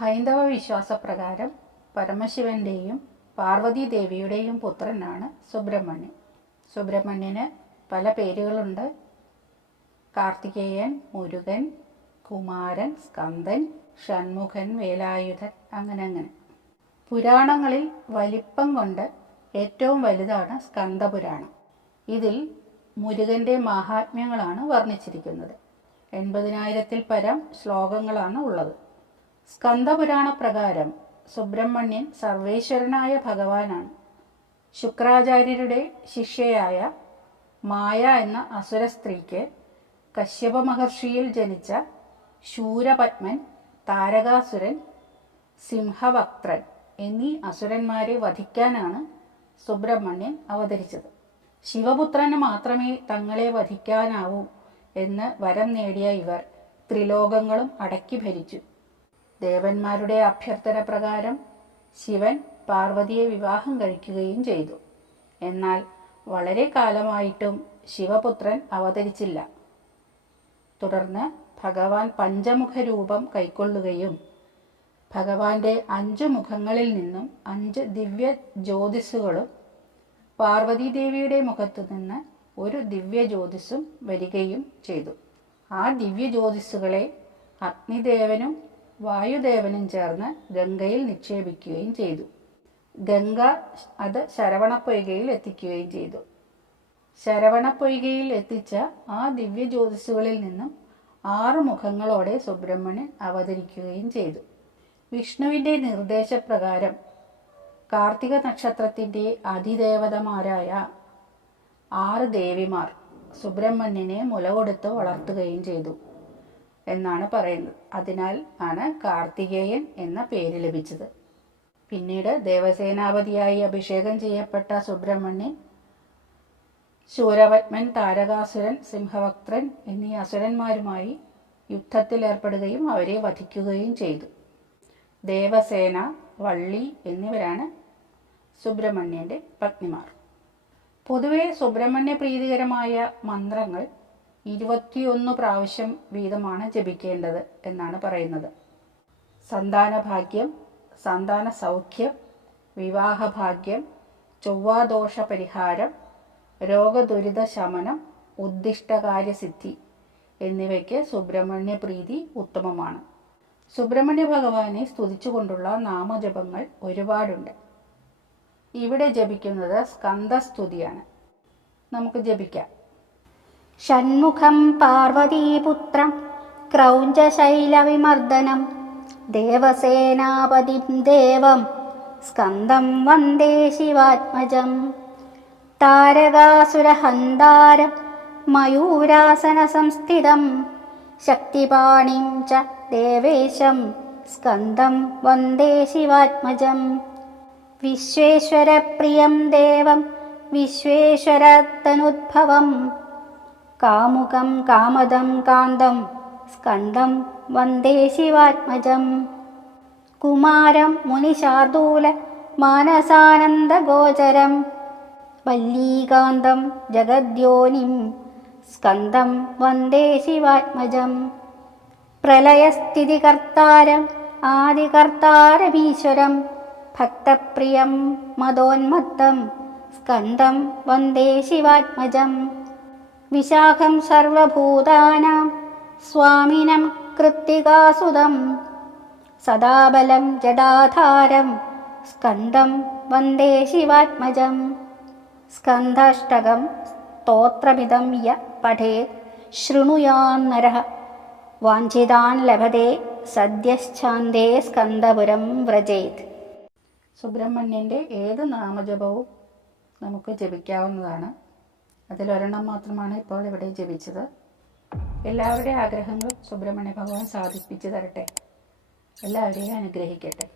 ഹൈന്ദവ വിശ്വാസപ്രകാരം പരമശിവന്റെയും പാർവതി ദേവിയുടെയും പുത്രനാണ് സുബ്രഹ്മണ്യൻ. സുബ്രഹ്മണ്യന് പല പേരുകളുണ്ട്. കാർത്തികേയൻ മുരുകൻ കുമാരൻ സ്കന്ദൻ ഷൺമുഖൻ വേലായുധൻ അങ്ങനെ അങ്ങനെ. പുരാണങ്ങളിൽ വലിപ്പം കൊണ്ട് ഏറ്റവും വലുതാണ് സ്കന്ദപുരാണം. ഇതിൽ മുരുകന്റെ മഹാത്മ്യങ്ങളാണ് വർണിച്ചിരിക്കുന്നത്. എൺപതിനായിരത്തിൽ പരം ശ്ലോകങ്ങളാണ് ഉള്ളത്. സ്കന്ദപുരാണ പ്രകാരം സുബ്രഹ്മണ്യൻ സർവേശ്വരനായ ഭഗവാനാണ്. ശുക്രാചാര്യരുടെ ശിഷ്യയായ മായ എന്ന അസുര സ്ത്രീക്ക് കശ്യപ മഹർഷിയിൽ ജനിച്ച ശൂരപത്മൻ താരകാസുരൻ സിംഹവക്ത്രൻ എന്നീ അസുരന്മാരെ വധിക്കാനാണ് സുബ്രഹ്മണ്യൻ അവതരിച്ചത്. ശിവപുത്രന് മാത്രമേ തങ്ങളെ വധിക്കാനാവൂ എന്ന് വരം നേടിയ ഇവർ ത്രിലോകങ്ങളും അടക്കി ഭരിച്ചു ദേവന്മാരുടെ അഭ്യർത്ഥന പ്രകാരം ശിവൻ പാർവതിയെ വിവാഹം കഴിക്കുകയും ചെയ്തു. എന്നാൽ വളരെ കാലമായിട്ടും ശിവപുത്രൻ അവതരിച്ചില്ല. തുടർന്ന് ഭഗവാൻ പഞ്ചമുഖ രൂപം കൈക്കൊള്ളുകയും ഭഗവാന്റെ അഞ്ച് മുഖങ്ങളിൽ നിന്നും അഞ്ച് ദിവ്യ ജ്യോതിസ്സുകളും പാർവതീദേവിയുടെ മുഖത്തു നിന്ന് ഒരു ദിവ്യ ജ്യോതിസ്സും വരികയും ചെയ്തു. ആ ദിവ്യ ജ്യോതിസ്സുകളെ അഗ്നിദേവനും വായുദേവനും ചേർന്ന് ഗംഗയിൽ നിക്ഷേപിക്കുകയും ചെയ്തു. ഗംഗ അത് ശരവണപ്പൊയ്കയിൽ എത്തിക്കുകയും ചെയ്തു. ശരവണപ്പൊയ്കയിൽ എത്തിച്ച ആ ദിവ്യ ജ്യോതിസുകളിൽ നിന്നും ആറ് മുഖങ്ങളോടെ സുബ്രഹ്മണ്യൻ അവതരിക്കുകയും ചെയ്തു. വിഷ്ണുവിന്റെ നിർദ്ദേശപ്രകാരം കാർത്തിക നക്ഷത്രത്തിന്റെ അതിദേവതമാരായ ആറ് ദേവിമാർ സുബ്രഹ്മണ്യനെ മുല കൊടുത്ത് വളർത്തുകയും ചെയ്തു. എന്നാണ് പറയുന്നത്. അതിനാൽ ആണ് കാർത്തികേയൻ എന്ന പേര് ലഭിച്ചത്. പിന്നീട് ദേവസേനാപതിയായി അഭിഷേകം ചെയ്യപ്പെട്ട സുബ്രഹ്മണ്യൻ ശൂരപത്മൻ താരകാസുരൻ സിംഹവക്ത്രൻ എന്നീ അസുരന്മാരുമായി യുദ്ധത്തിൽ ഏർപ്പെടുകയും അവരെ വധിക്കുകയും ചെയ്തു. ദേവസേന വള്ളി എന്നിവരാണ് സുബ്രഹ്മണ്യന്റെ പത്നിമാർ. പൊതുവെ സുബ്രഹ്മണ്യ പ്രീതികരമായ മന്ത്രങ്ങൾ ഇരുപത്തിയൊന്ന് പ്രാവശ്യം വീതമാണ് ജപിക്കേണ്ടത് എന്നാണ് പറയുന്നത്. സന്താന ഭാഗ്യം സന്താന സൗഖ്യം വിവാഹഭാഗ്യം ചൊവ്വാദോഷ പരിഹാരം രോഗദുരിത ശമനം ഉദ്ദിഷ്ടകാര്യസിദ്ധി എന്നിവയ്ക്ക് സുബ്രഹ്മണ്യ പ്രീതി ഉത്തമമാണ്. സുബ്രഹ്മണ്യ ഭഗവാനെ സ്തുതിച്ചുകൊണ്ടുള്ള നാമജപങ്ങൾ ഒരുപാടുണ്ട്. ഇവിടെ ജപിക്കുന്നത് സ്കന്ധസ്തുതിയാണ്. നമുക്ക് ജപിക്കാം. ഷൺമുഖം പാർവതീപുത്രം ക്രൗഞ്ചശൈലവിമർദ്ദനം ദേവസേനാപതിം ദേവം സ്കന്ദം വന്ദേ ശിവാത്മജം താരകാസുരഹന്താരം മയൂരാസനസംസ്ഥിതം ശക്തിപാണിം ച ദേവേശം സ്കന്ദം വന്ദേ ശിവാത്മജം. വിശ്വേശ്വരപ്രിയം ദേവം വിശ്വേശ്വരത്തനുദ്ഭവം കാമുകം കാമദം കാന്തം സ്കന്ദം വന്ദേ ശിവാത്മജം. കുമാരം മുനിശാർദൂല മാനസാനന്ദഗോചരം വല്ലീകാന്തം ജഗദ്യോനിം സ്കന്ദം വന്ദേ ശിവാത്മജം. പ്രളയസ്ഥിതികർത്താരം ആദികർത്താരമീശ്വരം. ഭക്തപ്രിയം മതോന്മത്തം സ്കന്ദം വന്ദേ ശിവാത്മജം. വിശാഖം സർവഭൂതാനാം സ്വാമിനം കൃത്തികാസുതം. സദാബലം ജടാധാരം സ്കന്ദം വന്ദേ ശിവാത്മജം. സ്കന്ധാഷ്ടകം സ്തോത്രമിതം യ പഠേ ശൃണുയാന്നരഃ വാഞ്ചിതാൻ ലഭത്തെ സദ്യശ്ചാന്തേ സ്കന്ദപുരം വ്രജേത്. സുബ്രഹ്മണ്യന്റെ ഏത് നാമജപവും നമുക്ക് ജപിക്കാവുന്നതാണ്. അതിലൊരെണ്ണം മാത്രമാണ് ഇപ്പോൾ ഇവിടെ ജപിച്ചത്. എല്ലാവരുടെയും ആഗ്രഹങ്ങളും സുബ്രഹ്മണ്യ ഭഗവാൻ സാധിപ്പിച്ചു തരട്ടെ. എല്ലാവരെയും അനുഗ്രഹിക്കട്ടെ.